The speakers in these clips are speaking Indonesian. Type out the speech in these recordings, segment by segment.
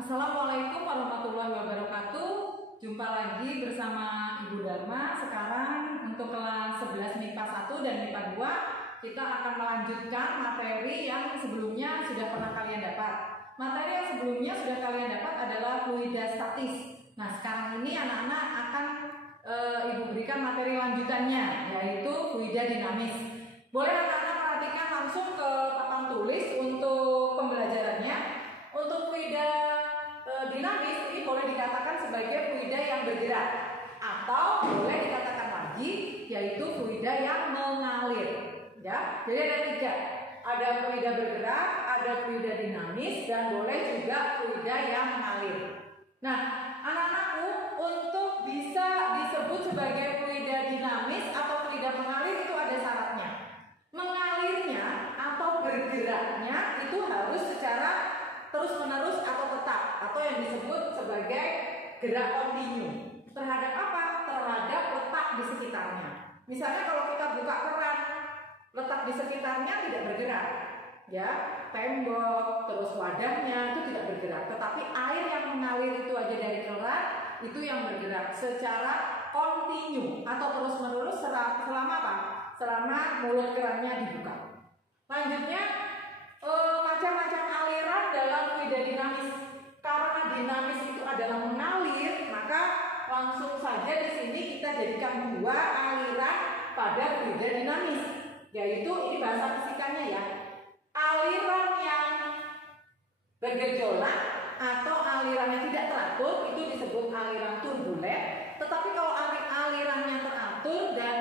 Assalamualaikum warahmatullahi wabarakatuh. Jumpa lagi bersama Ibu Dharma. Sekarang untuk kelas 11 MIPA 1 dan MIPA 2 kita akan melanjutkan materi yang sebelumnya sudah pernah kalian dapat. Materi yang sebelumnya sudah kalian dapat adalah fluida statis. Nah, sekarang ini anak-anak akan Ibu berikan materi lanjutannya, yaitu fluida dinamis. Boleh anak-anak perhatikan langsung ke papan tulis untuk pembelajarannya. Untuk fluida dinamis ini boleh dikatakan sebagai fluida yang bergerak, atau boleh dikatakan lagi yaitu fluida yang mengalir. Ya, jadi ada tiga. Ada fluida bergerak, ada fluida dinamis, dan boleh juga fluida yang mengalir. Nah, anak-anakku, untuk bisa disebut sebagai fluida dinamis atau fluida mengalir itu ada syaratnya. Mengalirnya atau bergeraknya itu harus secara terus-menerus atau tetap, atau yang disebut sebagai gerak kontinu. Terhadap apa? Terhadap letak di sekitarnya. Misalnya kalau kita buka keran, letak di sekitarnya tidak bergerak, ya, tembok, terus wadahnya itu tidak bergerak. Tetapi air yang mengalir itu aja dari keran itu yang bergerak secara kontinu atau terus-menerus selama apa? Selama mulut kerannya dibuka. Lanjutnya, macam-macam aliran dalam fluida dinamis. Karena dinamis itu adalah mengalir, maka langsung saja di sini kita jadikan dua aliran pada fluida dinamis, yaitu ini bahasa fisikanya ya. Aliran yang bergejolak atau aliran yang tidak teratur itu disebut aliran turbulen. Tetapi kalau alirannya teratur dan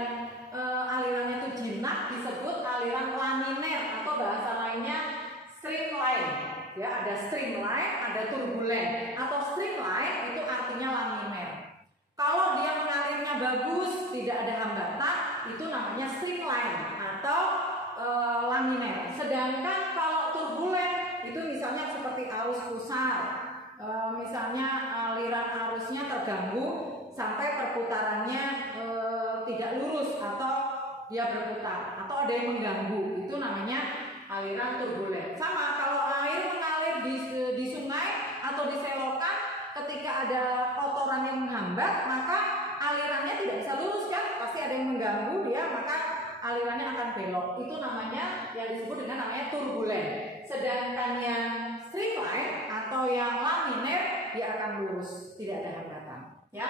alirannya itu jinak disebut aliran laminer, atau bahasa lainnya streamline. Ya, ada streamline, ada turbulen. Atau streamline itu artinya laminer. Kalau dia mengalirnya bagus, tidak ada hambatan, itu namanya streamline atau laminer. Sedangkan kalau turbulen itu misalnya seperti arus pusar, misalnya aliran arusnya terganggu sampai perputarannya tidak lurus atau dia berputar, atau ada yang mengganggu, itu namanya aliran turbulen. Sama kalau air mengalir di sungai atau di selokan, ketika ada kotoran yang menghambat, maka alirannya tidak bisa lurus kan, pasti ada yang mengganggu dia, maka alirannya akan belok. Itu namanya yang disebut dengan namanya turbulen. Sedangkan yang streamline atau yang laminer dia akan lurus, tidak ada hambatan. Ya.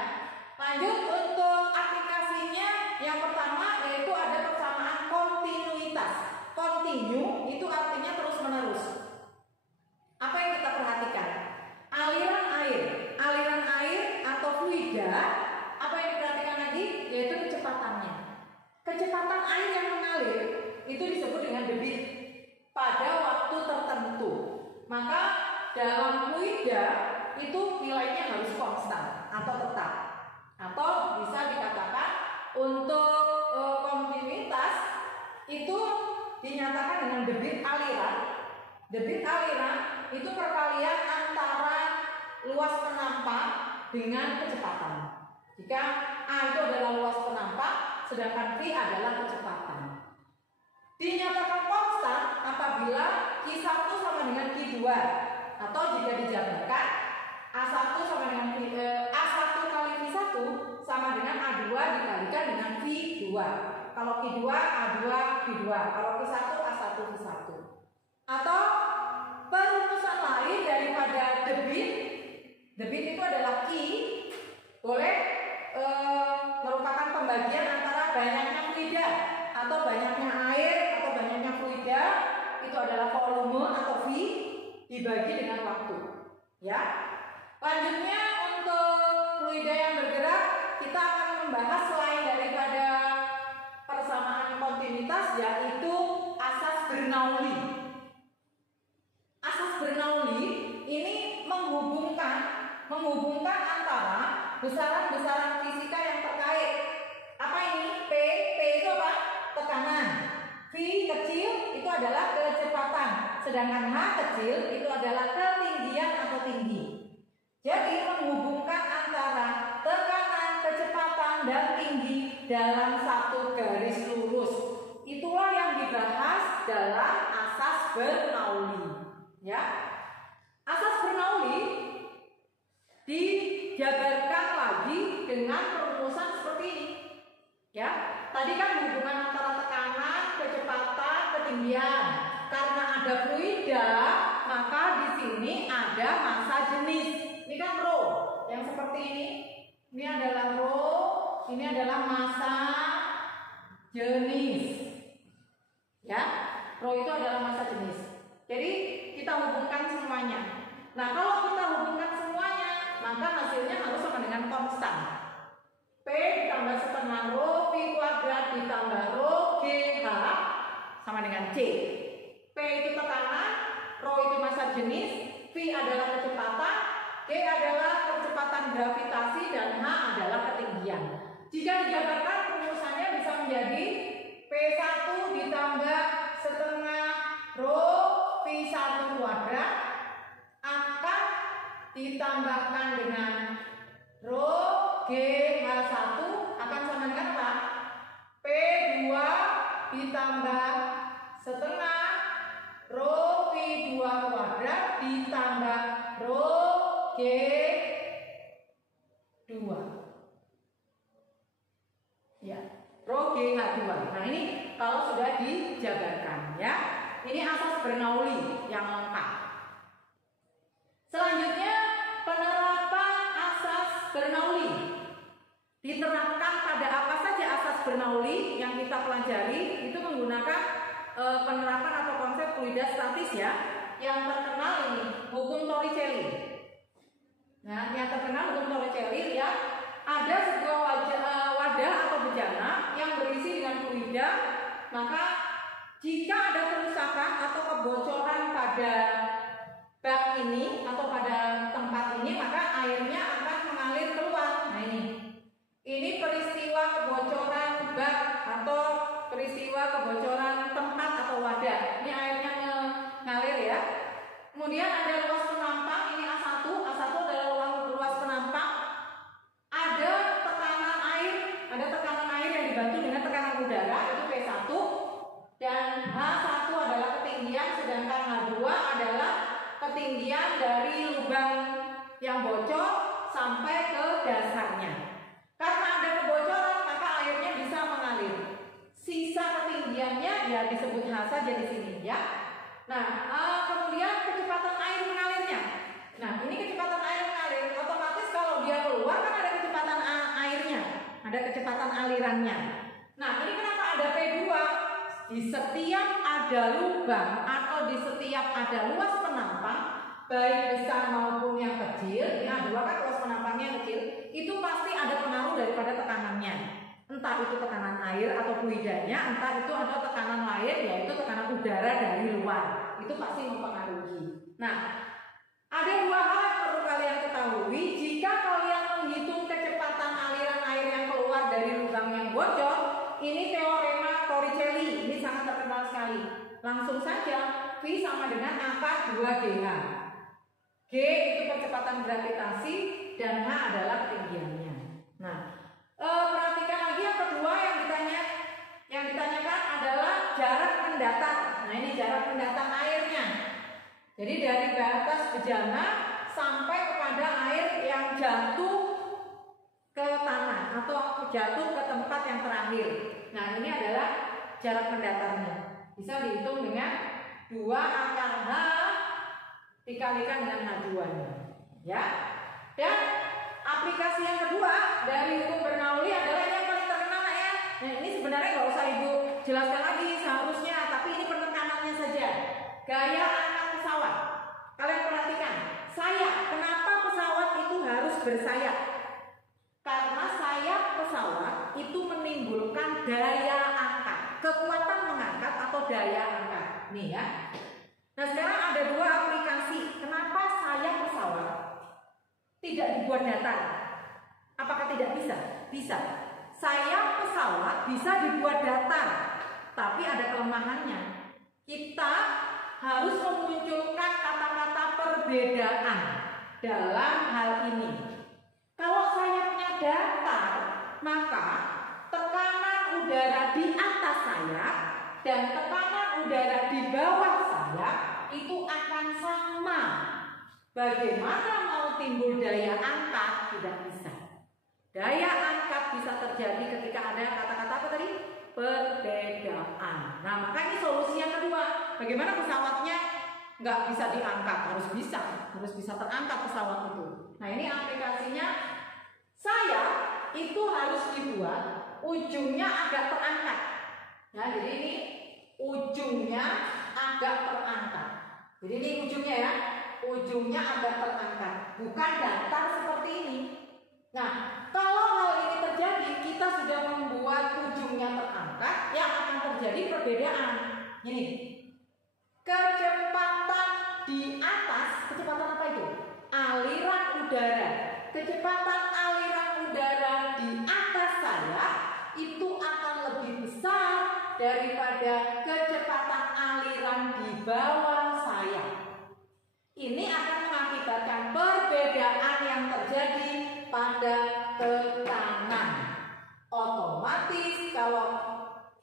Lanjut untuk aplikasinya, yang pertama yaitu ada persamaan kontinuitas. Kontinu itu artinya terus menerus. Apa yang kita perhatikan? Aliran air atau fluida, apa yang diperhatikan lagi? Yaitu kecepatannya. Kecepatan air yang mengalir itu disebut dengan debit pada waktu tertentu. Maka dalam fluida itu nilainya harus konstan atau tetap. Atau bisa dikatakan untuk kontinuitas itu dinyatakan dengan debit aliran. Debit aliran itu perkalian antara luas penampak dengan kecepatan. Jika A itu adalah luas penampak, sedangkan V adalah kecepatan. Dinyatakan konstan apabila Q1 sama dengan Q2, atau jika dijabarkan A1 sama dengan A1 kali V1 sama dengan A2 dikalikan dengan V2. Kalau Q2 A2 V2, kalau Q1 A1 V1. Atau perumusan lain daripada debit itu adalah Q, boleh merupakan pembagian antara banyaknya fluida atau banyaknya air atau banyaknya fluida, itu adalah volume atau V dibagi dengan waktu. Ya. Lanjutnya untuk fluida yang bergerak, kita akan membahas selain daripada persamaan kontinuitas, yaitu asas Bernoulli. Asas Bernoulli ini menghubungkan antara besaran-besaran fisika yang terkait. Apa ini? P itu apa? Tekanan. V kecil itu adalah kecepatan, sedangkan H kecil itu adalah ketinggian atau tinggi. Jadi menghubungkan antara tekanan, kecepatan, dan tinggi dalam satu garis lurus. Itulah yang dibahas dalam asas Bernoulli. Ya, asas Bernoulli lagi dengan perumusan seperti ini. Ya, tadi kan hubungan antara tekanan, kecepatan, ketinggian. Karena ada fluida, maka di sini ada massa jenis. Ini kan rho, yang seperti ini. Ini adalah rho, ini adalah massa jenis. Ya, rho itu adalah massa jenis. Jadi kita hubungkan semuanya. Nah, kalau kita hubungkan semuanya, maka hasilnya harus sama dengan konstan. P ditambah setengah rho V kuadrat ditambah rho GH sama dengan C. P itu tekanan, rho itu massa jenis, V adalah kecepatan, G adalah kecepatan gravitasi, dan H adalah ketinggian. Jika dijabarkan rumusannya bisa menjadi P1 ditambah setengah rho V1 kuadrat akan ditambahkan dengan rho GH1 akan sama dengan apa? P2 ditambah setengah rho V2 kuadrat ditambah rho G2. Ya, rho GH2. Nah, ini kalau sudah dijabarkan ya. Ini asas Bernoulli yang lengkap. Selanjutnya penerapan asas Bernoulli. Diterapkan pada apa saja asas Bernoulli yang kita pelajari itu menggunakan penerapan atau konsep fluida statis ya. Yang terkenal ini hukum Torricelli. Nah, yang terkenal hukum Torricelli ya, ada sebuah wadah atau bejana yang berisi dengan fluida, maka jika ada kerusakan atau kebocoran pada bak ini atau pada tempat ini, maka airnya akan mengalir keluar. Nah, ini peristiwa kebocoran bak atau peristiwa kebocoran tempat atau wadah. Ini airnya mengalir ya. Kemudian ada luas penampang, ini A1. A1 adalah luas penampang. Ada tekanan air yang dibantu dengan tekanan udara, itu P1. Dan H1 adalah ketinggian, sedangkan H2 adalah ketinggian dari lubang yang bocor sampai ke dasarnya. Karena ada kebocoran, maka airnya bisa mengalir. Sisa ketinggiannya ya disebut H saja di sini ya. Nah, kemudian kecepatan air mengalirnya. Nah, ini kecepatan air mengalir, otomatis kalau dia keluar kan ada kecepatan airnya, ada kecepatan alirannya. Nah, ini kenapa ada P2? Di setiap ada lubang atau di setiap ada luas penampang, baik besar maupun yang kecil, ini A2 kan luas penampangnya kecil, itu pasti ada pengaruh daripada tekanannya. Entah itu tekanan air atau fluidanya, entah itu ada tekanan lain, yaitu tekanan udara dari luar. Itu pasti mempengaruhi. Nah, ada dua hal yang perlu kalian ketahui. Jika kalian menghitung kecepatan aliran air yang keluar dari lubang yang bocor, ini teorema Torricelli, ini sangat terkenal sekali. Langsung saja, V sama dengan angka 2GH. G itu kecepatan gravitasi dan H adalah ketinggiannya. Nah, perhatikan lagi yang kedua yang ditanyakan adalah jarak pendatang. Nah, ini jarak pendatang airnya. Jadi dari batas bejana sampai kepada air yang jatuh ke tanah atau jatuh ke tempat yang terakhir. Nah, ini adalah jarak pendatarnya. Bisa dihitung dengan 2 akar H dikalikan dengan H2-nya. Ya. Dan aplikasi yang kedua dari hukum Bernoulli adalah yang paling terkenal ya. Nah, ini sebenarnya nggak usah Ibu jelaskan lagi seharusnya, tapi ini penekanannya saja. Gaya angkat pesawat. Kalian perhatikan, sayap. Kenapa pesawat itu harus bersayap? Karena sayap pesawat itu menimbulkan daya angkat, kekuatan mengangkat atau daya angkat. Nih ya. Nah, sekarang ada dua aplikasi. Kenapa sayap pesawat tidak dibuat datar? Apakah tidak bisa? Bisa. Sayap pesawat bisa dibuat datar, tapi ada kelemahannya. Kita harus memunculkan kata-kata perbedaan dalam hal ini. Kalau sayapnya datar, maka tekanan udara di atas sayap dan tekanan udara di bawah sayap itu akan sama. Bagaimana mau timbul daya angkat? Tidak bisa. Daya angkat bisa terjadi ketika ada kata-kata apa tadi? Perbedaan. Nah, maka ini solusi yang kedua. Bagaimana pesawatnya nggak bisa diangkat? Harus bisa terangkat pesawat itu. Nah, ini aplikasinya. Saya itu harus dibuat ujungnya agak terangkat. Nah, jadi ini ujungnya agak terangkat. Jadi ini ujungnya ya, ujungnya agak terangkat, bukan datar seperti ini. Nah, kalau hal ini terjadi, kita sudah membuat ujungnya terangkat, yang akan terjadi perbedaan. Ini kecepatan di atas, kecepatan apa itu? Aliran udara. Kecepatan aliran udara di atas saya itu akan lebih besar daripada kecepatan aliran di bawah saya. Ini akan mengakibatkan perbedaan yang terjadi pada tekanan. Otomatis kalau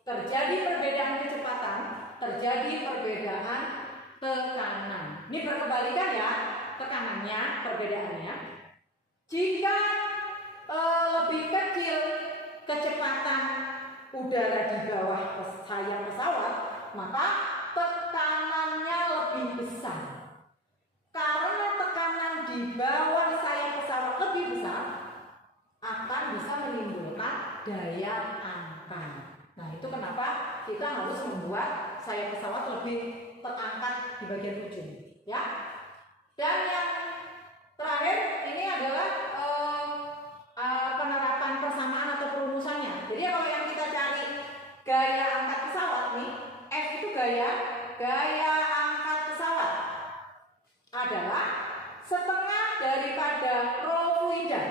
terjadi perbedaan kecepatan, terjadi perbedaan tekanan. Ini berkebalikan ya, tekanannya, perbedaannya. Jika lebih kecil kecepatan udara di bawah sayap pesawat, maka tekanannya lebih besar. Karena tekanan di bawah sayap pesawat lebih besar, akan bisa menimbulkan daya angkat. Nah, itu kenapa kita harus membuat sayap pesawat lebih terangkat di bagian ujung, ya. Dan yang terakhir ini adalah penerapan persamaan atau perumusannya. Jadi kalau yang kita cari gaya angkat pesawat nih, F itu gaya angkat pesawat adalah setengah daripada rho fluida.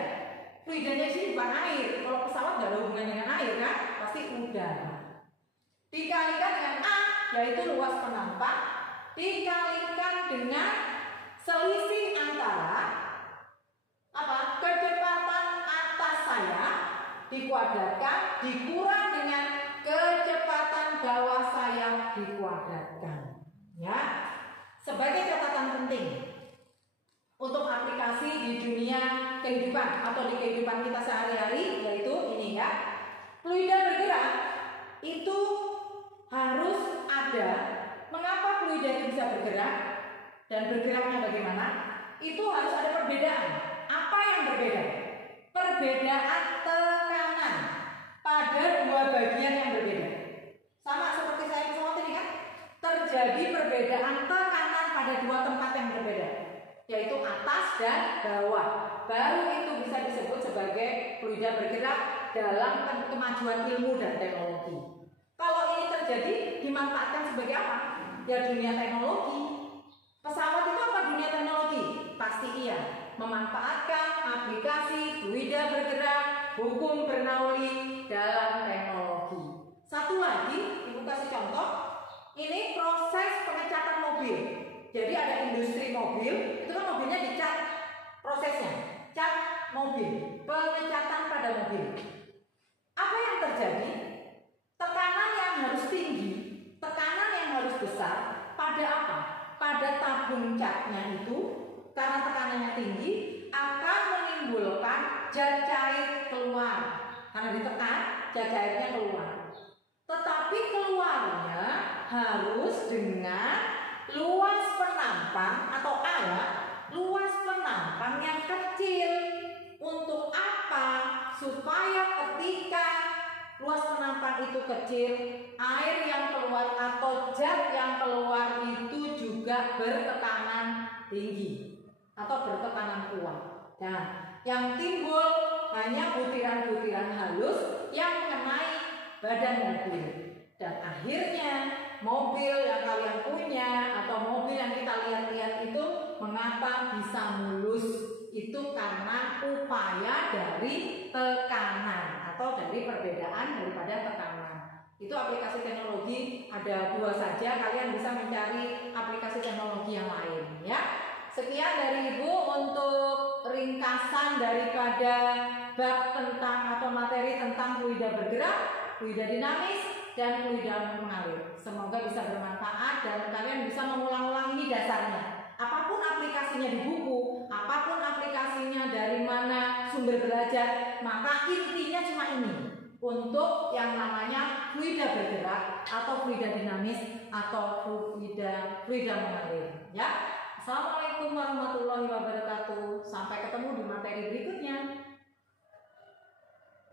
Fluidanya sini bukan air. Kalau pesawat nggak ada hubungannya dengan air kan, pasti udara. Dikalikan dengan A, yaitu luas penampang, dikalikan dengan selisih antara apa? Kecepatan atas saya dikuadratkan dikurang dengan kecepatan bawah saya dikuadratkan. Ya, sebagai catatan penting untuk aplikasi di dunia kehidupan atau di kehidupan kita sehari-hari, yaitu ini ya, fluida bergerak itu harus ada. Mengapa fluida itu bisa bergerak dan bergeraknya bagaimana? Itu harus ada perbedaan. Apa yang berbeda? Perbedaan tekanan pada dua bagian yang berbeda. Sama seperti saya pesawat ini kan, terjadi perbedaan tekanan pada dua tempat yang berbeda, yaitu atas dan bawah. Baru itu bisa disebut sebagai fluida bergerak dalam kemajuan ilmu dan teknologi. Kalau ini terjadi, dimanfaatkan sebagai apa? Ya dunia teknologi. Pesawat itu apa dunia teknologi? Pasti iya. Memanfaatkan aplikasi fluida bergerak, hukum Bernoulli dalam teknologi. Satu lagi, Ibu kasih contoh. Ini proses pengecatan mobil. Jadi ada industri mobil, itu kan mobilnya dicat prosesnya, cat mobil, pengecatan pada mobil. Apa yang terjadi? Tekanan yang harus tinggi, tekanan yang harus besar, pada apa? Pada tabung catnya itu, karena tekanannya tinggi, akan menimbulkan zat cair keluar. Karena ditekan, zat cairnya keluar. Tetapi keluarnya harus dengan luas penampang atau alat, luas penampang yang kecil. Untuk apa? Supaya ketika luas penampang itu kecil, air yang keluar atau zat yang keluar itu juga bertekanan tinggi atau bertekanan kuat. Nah, yang timbul hanya butiran-butiran halus yang mengenai badan mobil. Dan akhirnya mobil yang kalian punya atau mobil yang kita lihat-lihat itu mengapa bisa mulus? Itu karena upaya dari tekanan atau dari perbedaan daripada tekanan. Itu aplikasi teknologi ada dua saja, kalian bisa mencari aplikasi teknologi yang lain ya. Sekian dari Ibu untuk ringkasan daripada bab tentang atau materi tentang fluida bergerak, fluida dinamis, dan fluida mengalir. Semoga bisa bermanfaat dan kalian bisa mengulang-ulang ini dasarnya. Apapun aplikasinya di buku, apapun aplikasinya dari mana sumber derajat. Maka intinya cuma ini, untuk yang namanya fluida bergerak atau fluida dinamis atau fluida mengalir. Ya. Assalamualaikum warahmatullahi wabarakatuh.